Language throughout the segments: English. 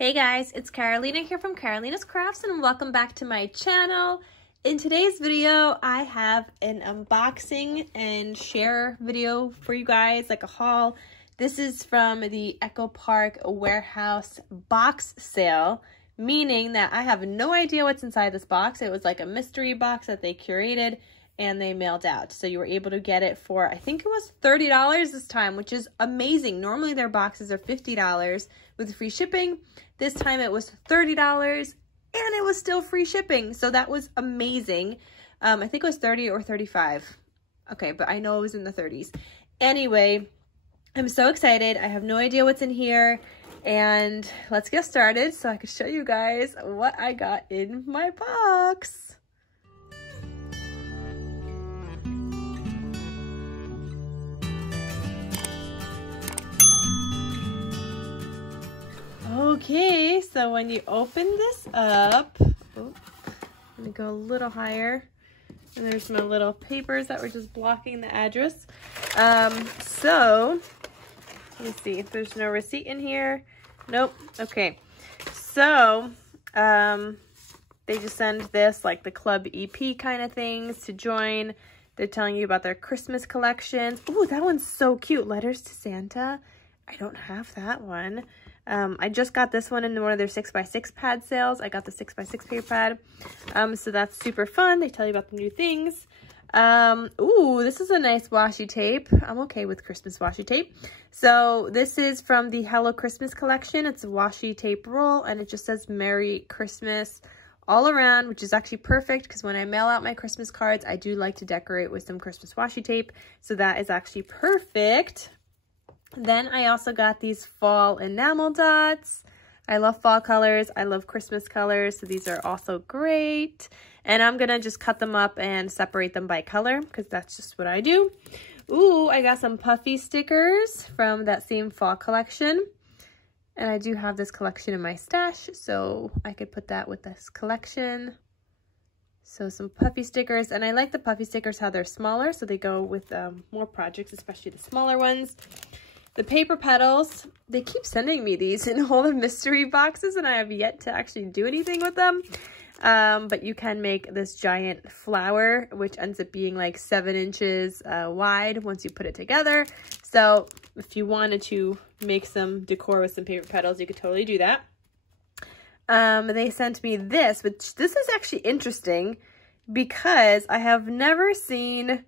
Hey guys, it's Carolina here from KarolinasKrafts and welcome back to my channel. In today's video, I have an unboxing and share video for you guys, like a haul. This is from the Echo Park Warehouse box sale, meaning that I have no idea what's inside this box. It was like a mystery box that they curated and they mailed out. So you were able to get it for, I think it was $30 this time, which is amazing. Normally their boxes are $50 with free shipping. This time it was $30 and it was still free shipping. So that was amazing. I think it was 30 or 35. Okay, but I know it was in the 30s. Anyway, I'm so excited. I have no idea what's in here. And let's get started so I can show you guys what I got in my box. Okay, so when you open this up, I'm gonna go a little higher, and there's my little papers that were just blocking the address. So let me see if there's no receipt in here. Nope. Okay, so they just send this like the club EP kind of things to join. They're telling you about their Christmas collections. Ooh, that one's so cute. Letters to Santa. I don't have that one. I just got this one in one of their 6x6 pad sales. I got the 6x6 paper pad. So that's super fun. They tell you about the new things. Ooh, this is a nice washi tape. I'm okay with Christmas washi tape. So this is from the Hello Christmas collection. It's a washi tape roll and it just says Merry Christmas all around, which is actually perfect because when I mail out my Christmas cards, I do like to decorate with some Christmas washi tape. So that is actually perfect. Then I also got these fall enamel dots. I love fall colors. I love Christmas colors. So these are also great. And I'm going to just cut them up and separate them by color because that's just what I do. Ooh, I got some puffy stickers from that same fall collection. And I do have this collection in my stash, so I could put that with this collection. So some puffy stickers. And I like the puffy stickers how they're smaller, so they go with more projects, especially the smaller ones. The paper petals, they keep sending me these in all the mystery boxes and I have yet to actually do anything with them. But you can make this giant flower, which ends up being like 7 inches wide once you put it together. So if you wanted to make some decor with some paper petals, you could totally do that. They sent me this, which this is actually interesting because I have never seen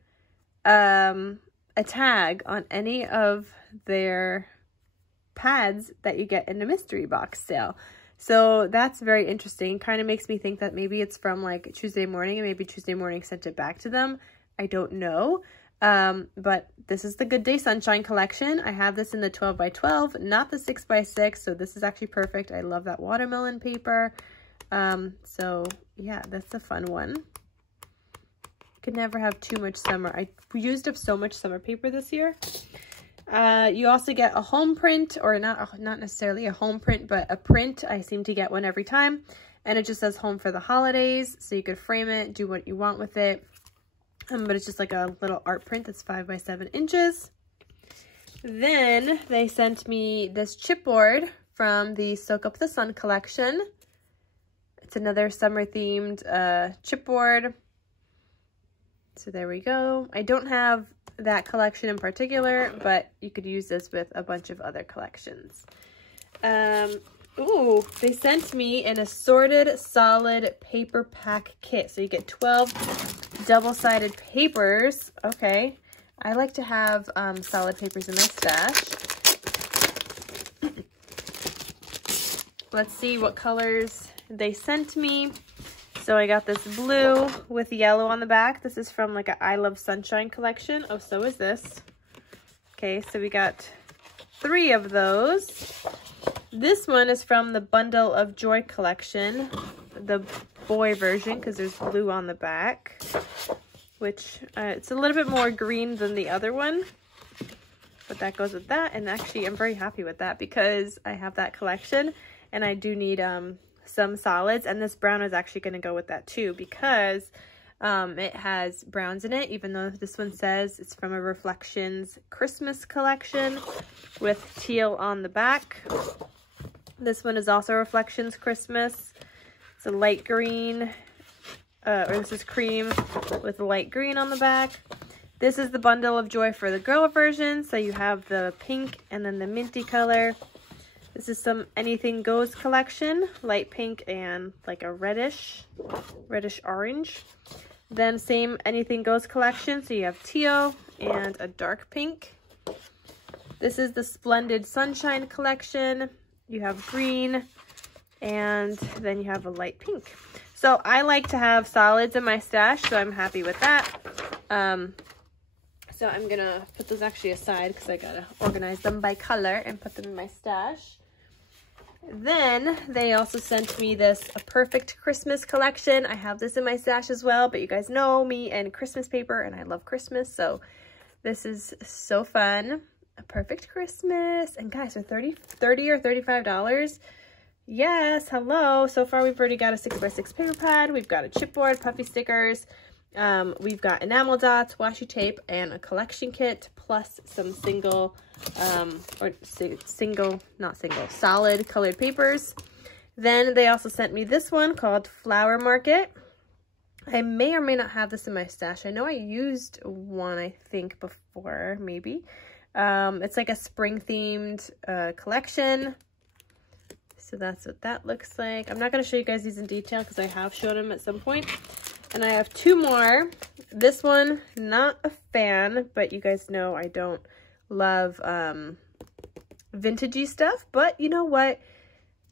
a tag on any of their pads that you get in the mystery box sale. So that's very interesting. Kind of makes me think that maybe it's from like Tuesday morning and maybe Tuesday morning sent it back to them. I don't know. But this is the Good Day Sunshine collection. I have this in the 12x12, not the 6x6. So this is actually perfect. I love that watermelon paper. So yeah, that's a fun one. Could never have too much summer. I used up so much summer paper this year. You also get a home print, or not necessarily a home print, but a print. I seem to get one every time. And it just says home for the holidays. So you could frame it, do what you want with it. But it's just like a little art print that's 5x7 inches. Then they sent me this chipboard from the Soak Up the Sun collection. It's another summer themed chipboard. So there we go. I don't have that collection in particular, but you could use this with a bunch of other collections. Ooh, they sent me an assorted solid paper pack kit. So you get 12 double-sided papers. Okay. I like to have solid papers in my stash. Let's see what colors they sent me. So I got this blue with yellow on the back. This is from like a I Love Sunshine collection. Oh, so is this. Okay, so we got 3 of those. This one is from the Bundle of Joy collection, the boy version, because there's blue on the back, which it's a little bit more green than the other one. But that goes with that. And actually, I'm very happy with that because I have that collection and I do need some solids, and this brown is actually going to go with that too because it has browns in it, even though this one says it's from a Reflections Christmas collection with teal on the back. This one is also Reflections Christmas. It's a light green, or this is cream with light green on the back. This is the Bundle of Joy for the girl version. So you have the pink and then the minty color. This is some Anything Goes collection, light pink and like a reddish orange. Then same Anything Goes collection, so you have teal and a dark pink. This is the Splendid Sunshine collection. You have green and then you have a light pink. So I like to have solids in my stash, so I'm happy with that. So I'm gonna put those actually aside because I gotta organize them by color and put them in my stash. Then they also sent me this A Perfect Christmas collection. I have this in my stash as well, but you guys know me and Christmas paper, and I love Christmas, so this is so fun. A Perfect Christmas. And guys, for $30 or $35. Yes, hello. So far we've already got a 6x6 paper pad. We've got a chipboard, puffy stickers. We've got enamel dots, washi tape, and a collection kit, plus some solid colored papers. Then they also sent me this one called Flower Market. I may or may not have this in my stash. I know I used one, I think, before, maybe. It's like a spring themed collection. So that's what that looks like. I'm not going to show you guys these in detail because I have showed them at some point. And I have two more. This one, not a fan, but you guys know I don't love vintagey stuff. But you know what?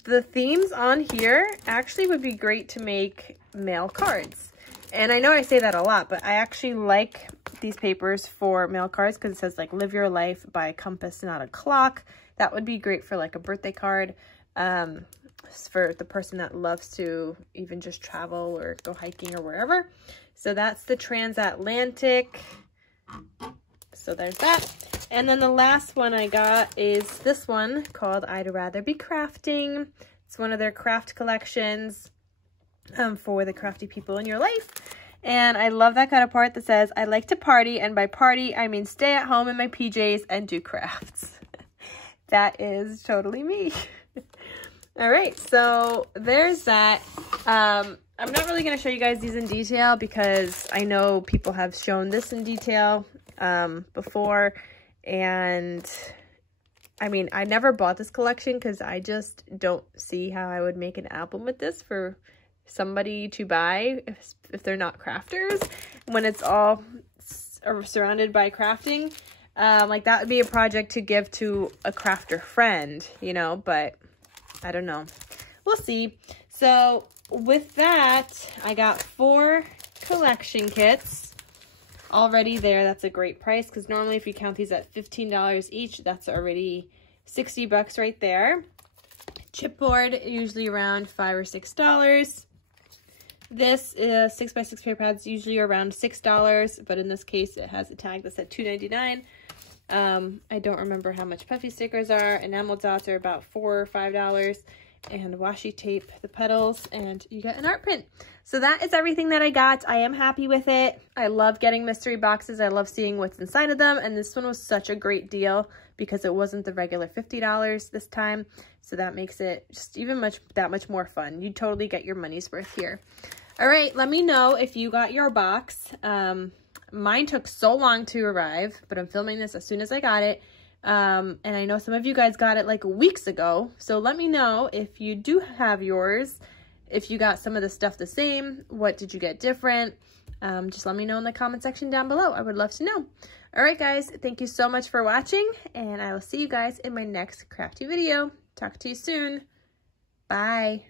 The themes on here actually would be great to make mail cards. And I know I say that a lot, but I actually like these papers for mail cards because it says like live your life by a compass, not a clock. That would be great for like a birthday card. For the person that loves to even just travel or go hiking or wherever. So that's the Transatlantic. So there's that. And then the last one I got is this one called I'd Rather Be Crafting. It's one of their craft collections for the crafty people in your life. And I love that kind of part that says, I like to party, and by party, I mean stay at home in my PJs and do crafts. That is totally me. All right, so there's that. I'm not really going to show you guys these in detail because I know people have shown this in detail before. And I mean, I never bought this collection because I just don't see how I would make an album with this for somebody to buy if they're not crafters. When it's all surrounded by crafting, like that would be a project to give to a crafter friend, you know, but I don't know. We'll see. So with that, I got 4 collection kits already there. That's a great price because normally if you count these at $15 each, that's already 60 bucks right there. Chipboard, usually around $5 or $6. This is 6x6 paper pads, usually around $6, but in this case it has a tag that said $2.99. I don't remember how much puffy stickers are. Enamel dots are about $4 or $5, and washi tape, the petals, and you get an art print. So that is everything that I got. I am happy with it. I love getting mystery boxes. I love seeing what's inside of them, and this one was such a great deal because it wasn't the regular $50 this time. So that makes it just even that much more fun. You totally get your money's worth here. All right, let me know if you got your box. Mine took so long to arrive, but I'm filming this as soon as I got it. And I know some of you guys got it like weeks ago. So let me know if you do have yours, if you got some of the stuff the same, what did you get different? Just let me know in the comment section down below. I would love to know. All right, guys, thank you so much for watching, and I will see you guys in my next crafty video. Talk to you soon. Bye.